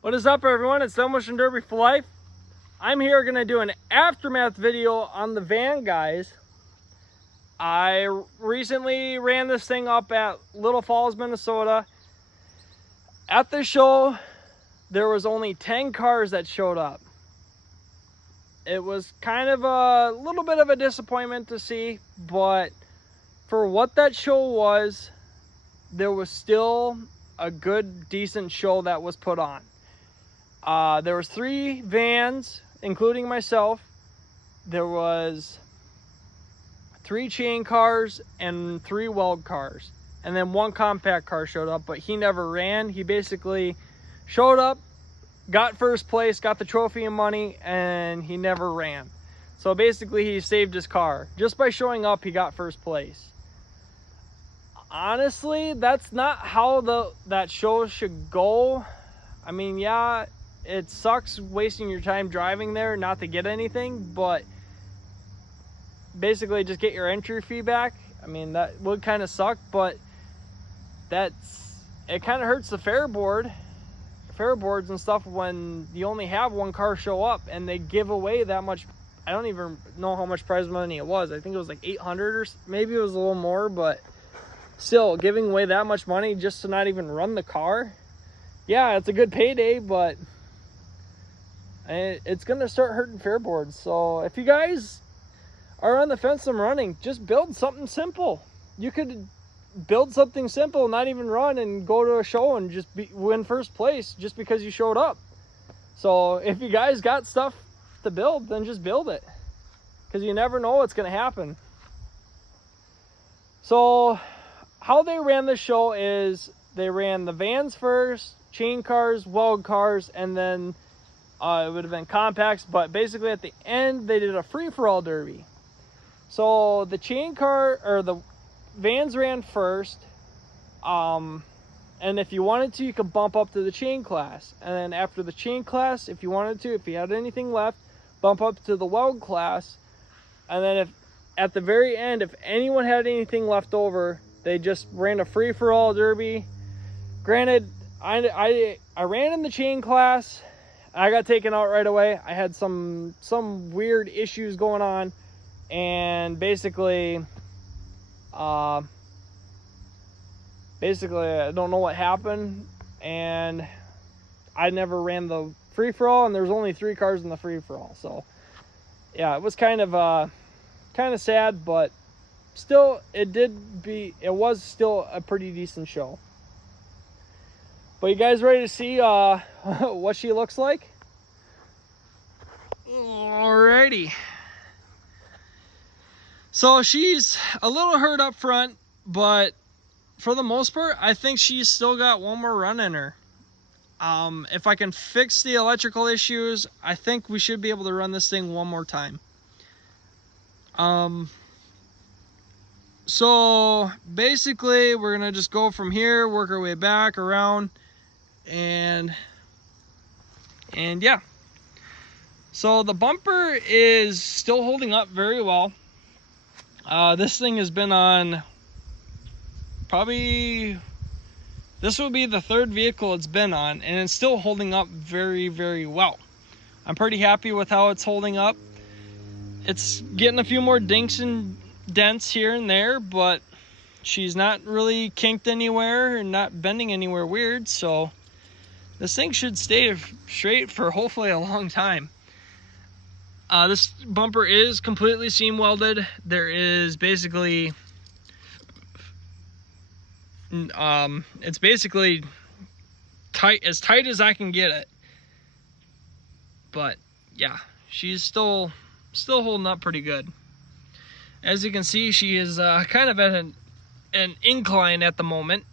What is up, everyone? It's Demolition Derby for Life. I'm here going to do an aftermath video on the van, guys. I recently ran this thing up at Little Falls, Minnesota. At the show, there was only 10 cars that showed up. It was kind of a little bit of a disappointment to see, but for what that show was, there was still a good, decent show that was put on. There was 3 vans, including myself. There was 3 chain cars and 3 weld cars. And then 1 compact car showed up, but he never ran. He basically showed up, got first place, got the trophy and money, and he never ran. So basically he saved his car. Just by showing up, he got first place. Honestly, that's not how that show should go. I mean, yeah, it sucks wasting your time driving there not to get anything, but basically just get your entry fee back. I mean, that would kind of suck, but it kind of hurts the fair boards and stuff when you only have 1 car show up and they give away that much. I don't even know how much prize money it was. I think it was like 800 or maybe it was a little more, but still giving away that much money just to not even run the car. Yeah, it's a good payday, but it's gonna start hurting fair boards. So if you guys are on the fence on running, just build something simple. You could build something simple, not even run, and go to a show and just win first place just because you showed up. So if you guys got stuff to build, then just build it, because you never know what's gonna happen. So how they ran the show is they ran the vans first, chain cars, weld cars, and then it would have been compacts, but basically at the end they did a free-for-all derby. So the chain car or the vans ran first, and if you wanted to, you could bump up to the chain class, and then after the chain class, if you wanted to, if you had anything left, bump up to the weld class, and then if at the very end, if anyone had anything left over, they just ran a free-for-all derby. Granted, I ran in the chain class. I got taken out right away. I had some weird issues going on, and basically I don't know what happened, and I never ran the free-for-all, and there's only 3 cars in the free-for-all. So yeah, it was kind of sad, but still it was still a pretty decent show. But you guys ready to see what she looks like? Alrighty. So she's a little hurt up front, but for the most part, I think she's still got 1 more run in her. If I can fix the electrical issues, I think we should be able to run this thing 1 more time. So basically we're gonna just go from here, work our way back around, and yeah. So the bumper is still holding up very well. This thing has been on probably, this will be the 3rd vehicle it's been on, and it's still holding up very, very well. I'm pretty happy with how it's holding up. It's getting a few more dinks and dents here and there, but she's not really kinked anywhere and not bending anywhere weird, so this thing should stay straight for hopefully a long time. This bumper is completely seam welded. There is basically it's basically tight as I can get it. But yeah, she's still holding up pretty good. As you can see, she is kind of at an incline at the moment.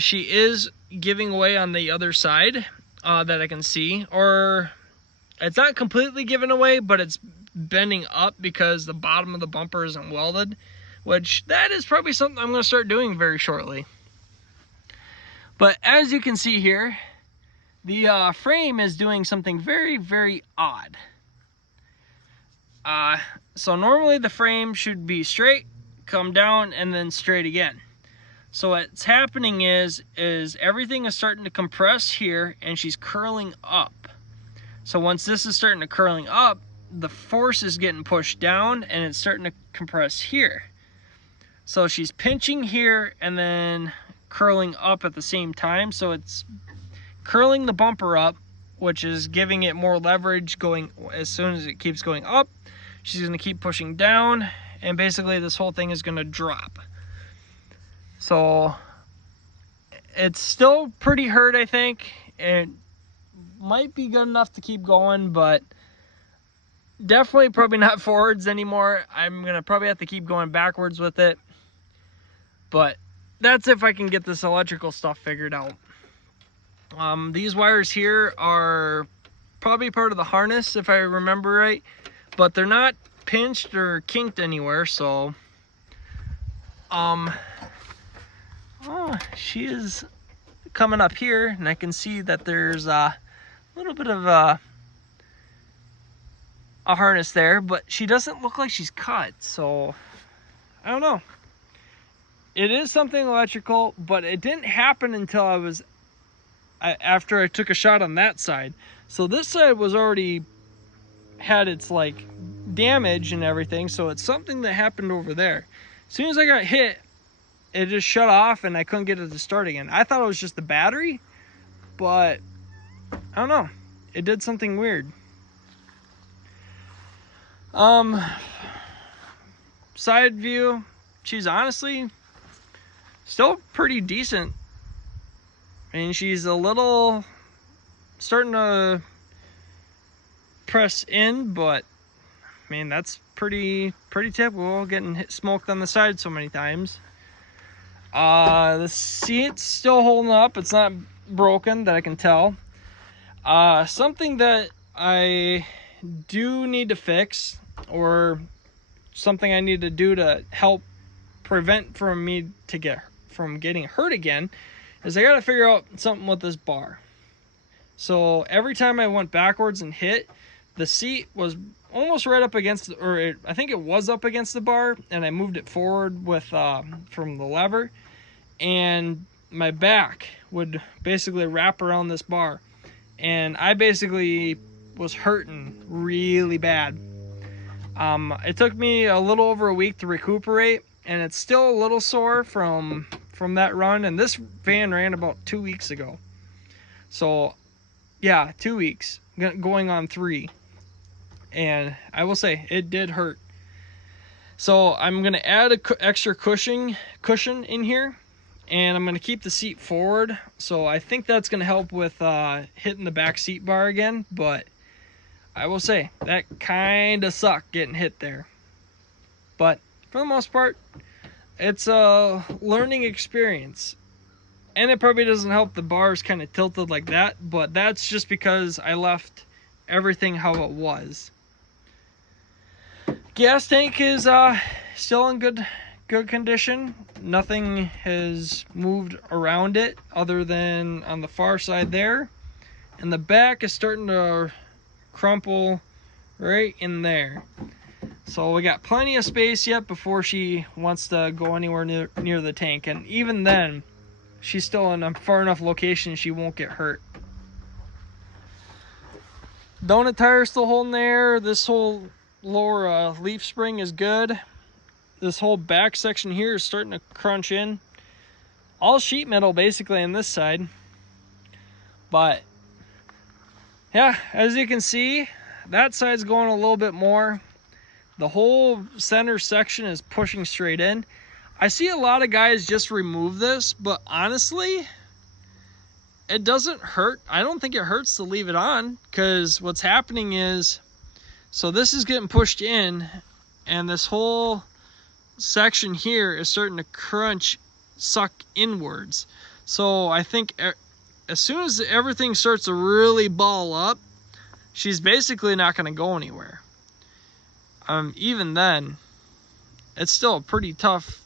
She is giving away on the other side that I can see, or it's not completely giving away, but it's bending up because the bottom of the bumper isn't welded, which that is probably something I'm going to start doing very shortly. But as you can see here, the frame is doing something very, very odd. So normally the frame should be straight, come down, and then straight again. So what's happening is everything is starting to compress here, and she's curling up. So once this is starting to curling up, the force is getting pushed down and it's starting to compress here. So she's pinching here and then curling up at the same time. So it's curling the bumper up, which is giving it more leverage going. As soon as it keeps going up, she's going to keep pushing down, and basically this whole thing is going to drop. So it's still pretty hurt, I think. It might be good enough to keep going, but definitely probably not forwards anymore. I'm going to probably have to keep going backwards with it. But that's if I can get this electrical stuff figured out. These wires here are probably part of the harness, if I remember right, but they're not pinched or kinked anywhere. So oh, she is coming up here, and I can see that there's a little bit of a harness there, but she doesn't look like she's cut, so I don't know. It is something electrical, but it didn't happen until after I took a shot on that side. So this side was already had its like damage and everything, so it's something that happened over there. As soon as I got hit, it just shut off and I couldn't get it to start again. I thought it was just the battery, but I don't know. It did something weird. Side view, she's honestly still pretty decent. I mean, she's a little starting to press in, but I mean, that's pretty typical, getting smoked on the side so many times. The seat's still holding up. It's not broken that I can tell. Something that I do need to fix, or something I need to do to help prevent me from getting hurt again, is I gotta figure out something with this bar. So every time I went backwards and hit, the seat was almost right up against, I think it was up against the bar, and I moved it forward with from the lever, and my back would basically wrap around this bar, and I basically was hurting really bad. It took me a little over a week to recuperate, and it's still a little sore from that run, and this van ran about 2 weeks ago. So yeah, 2 weeks, going on 3. And I will say, it did hurt. So I'm going to add an extra cushion in here, and I'm going to keep the seat forward. So I think that's going to help with hitting the back seat bar again. But I will say, that kind of sucked getting hit there. But for the most part, it's a learning experience. And it probably doesn't help the bars kind of tilted like that, but that's just because I left everything how it was. Gas tank is still in good condition. Nothing has moved around it other than on the far side there. And the back is starting to crumple right in there. So we got plenty of space yet before she wants to go anywhere near the tank. And even then, she's still in a far enough location she won't get hurt. Donut tire still holding there. This whole lower leaf spring is good. This whole back section here is starting to crunch in. All sheet metal basically on this side. But yeah, as you can see, that side's going a little bit more. The whole center section is pushing straight in. I see a lot of guys just remove this, but honestly, it doesn't hurt. I don't think it hurts to leave it on, because what's happening is, so this is getting pushed in, and this whole section here is starting to suck inwards. So I think as soon as everything starts to really ball up, she's basically not going to go anywhere. Even then, it's still pretty tough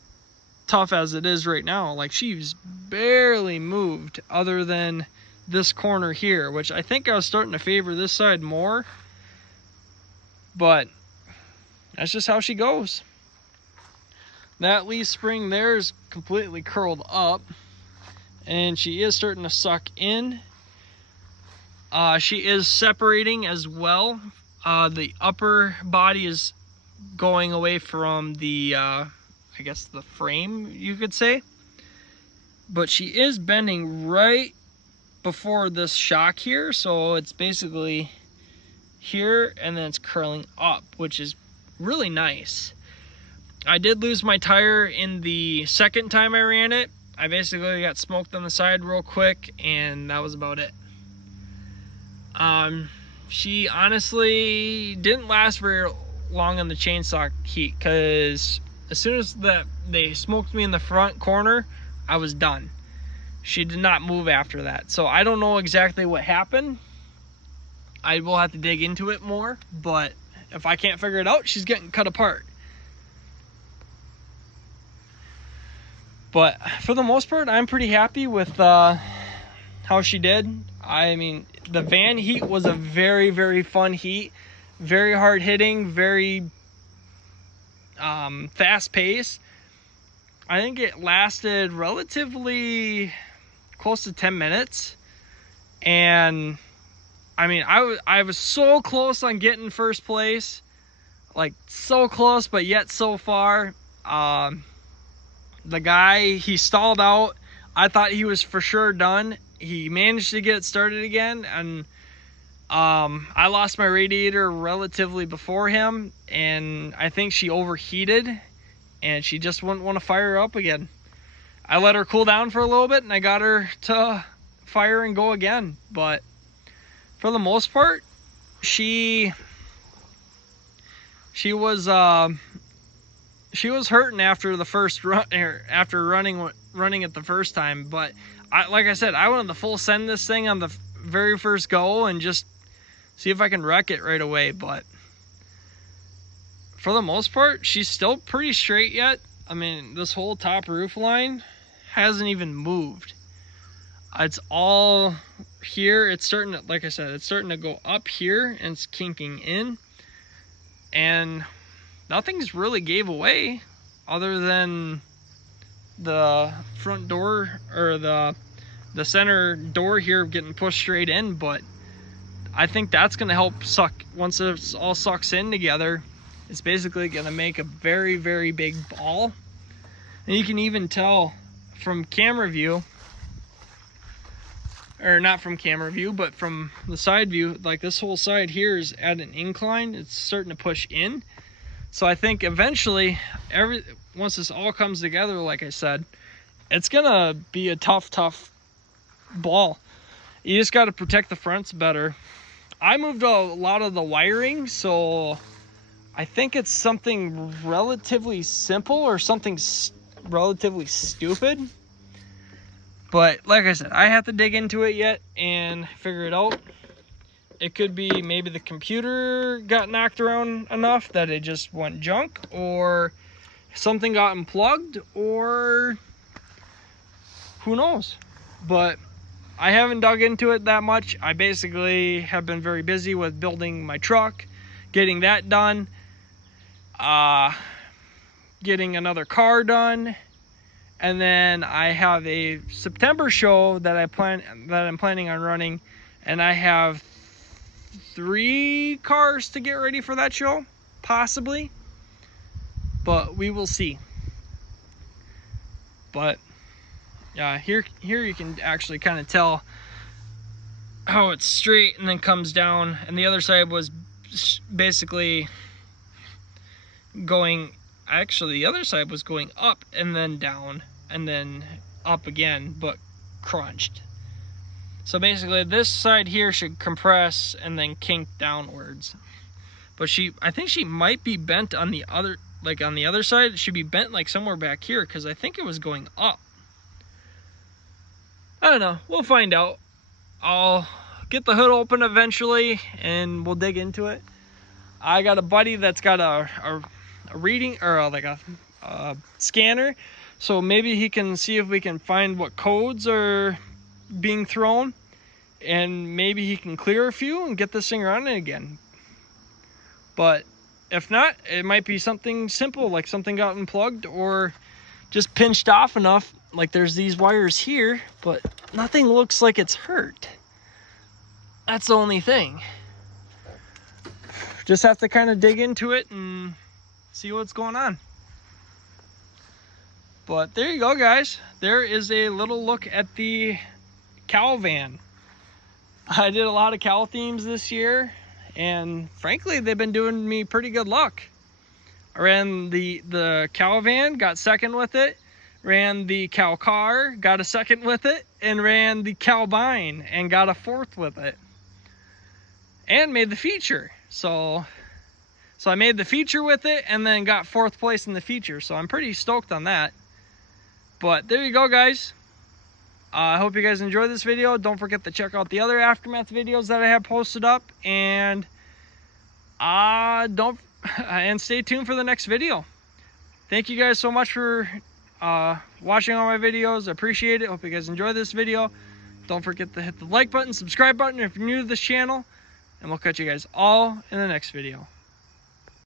as it is right now. Like, she's barely moved other than this corner here, which I think I was starting to favor this side more, but that's just how she goes. That leaf spring there is completely curled up, and she is starting to suck in. She is separating as well. The upper body is going away from the, I guess the frame, you could say. But she is bending right before this shock here, so it's basically here and then it's curling up, which is really nice. I did lose my tire in the second time I ran it. I basically got smoked on the side real quick, and that was about it. She honestly didn't last very long on the chainsaw heat, because as soon as they smoked me in the front corner, I was done. She did not move after that. So I don't know exactly what happened. I will have to dig into it more, but if I can't figure it out, she's getting cut apart. But for the most part, I'm pretty happy with how she did. I mean, the van heat was a very, very fun heat. Very hard hitting, very fast paced. I think it lasted relatively close to 10 minutes. And I mean, I was so close on getting first place. Like, so close, but yet so far. The guy, he stalled out. I thought he was for sure done. He managed to get it started again, and I lost my radiator relatively before him, and I think she overheated, and she just wouldn't want to fire up again. I let her cool down for a little bit, and I got her to fire and go again. But for the most part, she was hurting after the first run, after running it the first time. But like I said, I wanted to full send this thing on the very first go and just see if I can wreck it right away. But for the most part, she's still pretty straight yet. I mean, this whole top roof line hasn't even moved. It's all here. It's starting to, like I said, it's starting to go up here and it's kinking in. And nothing's really gave away other than the front door, or the center door here getting pushed straight in. But I think that's going to help suck. Once it all sucks in together, it's basically going to make a very, very big ball. And you can even tell from camera view, or not from camera view, but from the side view, like this whole side here is at an incline. It's starting to push in. So I think eventually, once this all comes together, like I said, it's gonna be a tough ball. You just got to protect the fronts better. I moved a lot of the wiring, so I think it's something relatively simple or something relatively stupid. But like I said, I have to dig into it yet and figure it out. It could be maybe the computer got knocked around enough that it just went junk, or something got unplugged, or who knows. But I haven't dug into it that much. I basically have been very busy with building my truck, getting that done, getting another car done, and then I have a September show that I'm planning on running, and I have 3 cars to get ready for that show, possibly, but we will see. But here you can actually kind of tell how it's straight and then comes down, and the other side was basically going, actually the other side was going up and then down and then up again, but crunched. So basically this side here should compress and then kink downwards. But I think she might be bent on the other, like on the other side. It should be bent like somewhere back here, because I think it was going up. I don't know, we'll find out. I'll get the hood open eventually and we'll dig into it. I got a buddy that's got a reading, or like a scanner, so maybe he can see if we can find what codes are being thrown, and maybe he can clear a few and get this thing running again. But If not, it might be something simple, like something got unplugged or just pinched off enough. Like there's these wires here, but nothing looks like it's hurt. That's the only thing. Just have to kind of dig into it and see what's going on. But there you go, guys. There is a little look at the cow van. I did a lot of cow themes this year, and frankly, they've been doing me pretty good luck. I ran the cow van, got second with it, ran the cow car, got a second with it, and ran the cow bine and got a fourth with it. And made the feature. So I made the feature with it and then got fourth place in the feature. So I'm pretty stoked on that. But there you go, guys. I hope you guys enjoyed this video. Don't forget to check out the other Aftermath videos that I have posted up. And stay tuned for the next video. Thank you guys so much for watching all my videos. I appreciate it. Hope you guys enjoyed this video. Don't forget to hit the like button, subscribe button if you're new to this channel. And we'll catch you guys all in the next video.